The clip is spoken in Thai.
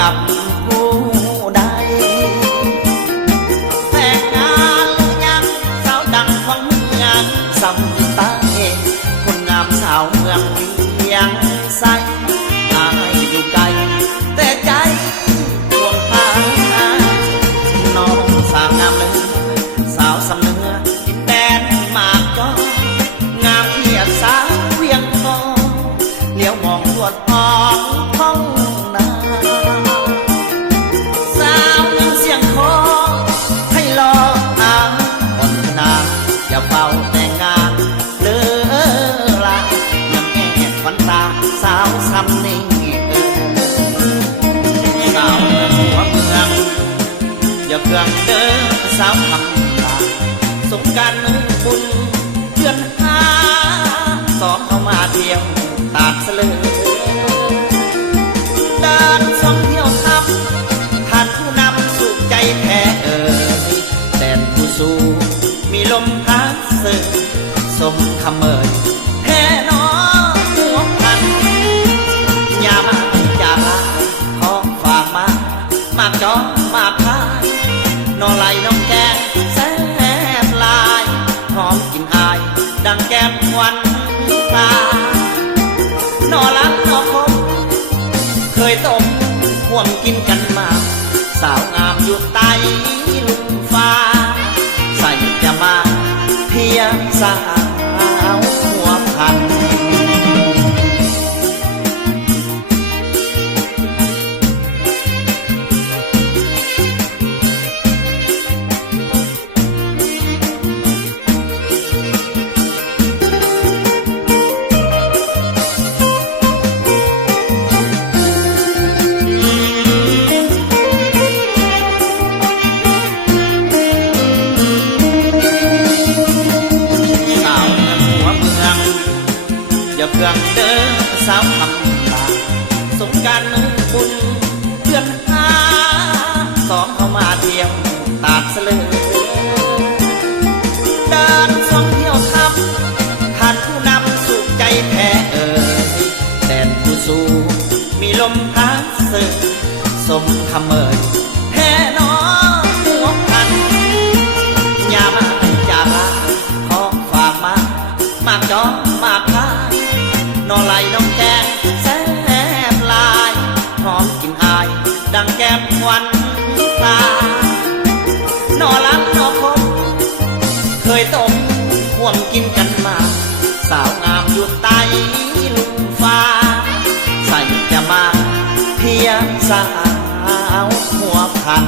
กับผู้ใดแต่งงานหรือยังสาวดังของเมืองสำตาคนงามสาวเมืองเวียงใสอายอยู่ไกลแต่ใจห่วงหาน้องสาวงามเลยสาวสำเนือดินแดนหมากจองามเพียรสาวเวียงทองเลี้ยวมองรวดพองท้องนาสาวหนึ่งเสียงคอให้รออาอ่อนนาอย่าเฝ้าแต่งงานเด้อลายังแง่ขวัญตาสาวซ้ำนี่สาวหัวเมืองอย่าเพื่องเด้อสาวคำลาสงการมือบุญเพื่อนหาสองเข้ามาเที่ยวตาดเสลอเดินท่องเที่ยวทำท่านผู้นำสุขใจแท้แต่ผู้สู้มีลมพัดเสือสมคำเอ่ยแท้นอหัวพันอย่ามาอย่าลาขอฝากมากจอมากพายนอไหลน้องแกงแซ่บลายหอมกลิ่นอายดังแก้มควันตานอรักนอคมเคยต้มห่วมกินกันมาสาวงามอยู่ใต้ลุ่มฟ้าใส่จะมาเพียงสาวหัวพันอย่าเพื่องเด้อสาวคำลาสงการมือบุญเพื่อนหาสองเข้ามาเที่ยวตาดเสลอเดินท่องเที่ยวทำท่านผู้นำสุขใจแท้แต่ผู้สู้มีลมพัดเสือสมคำเอ่ยแท้นอหัวพันอย่ามาอย่าลาขอฝากมากจอมากพายนอไหลน้องแกงแซ่บลายหอมกลิ่นอายดังแก้มควันตานอรักนอคมเคยต้มห่วมกินกันมาสาวงามอยู่ใต้ลุ่มฟ้าใส่จะมาเพียงสาวหัวพัน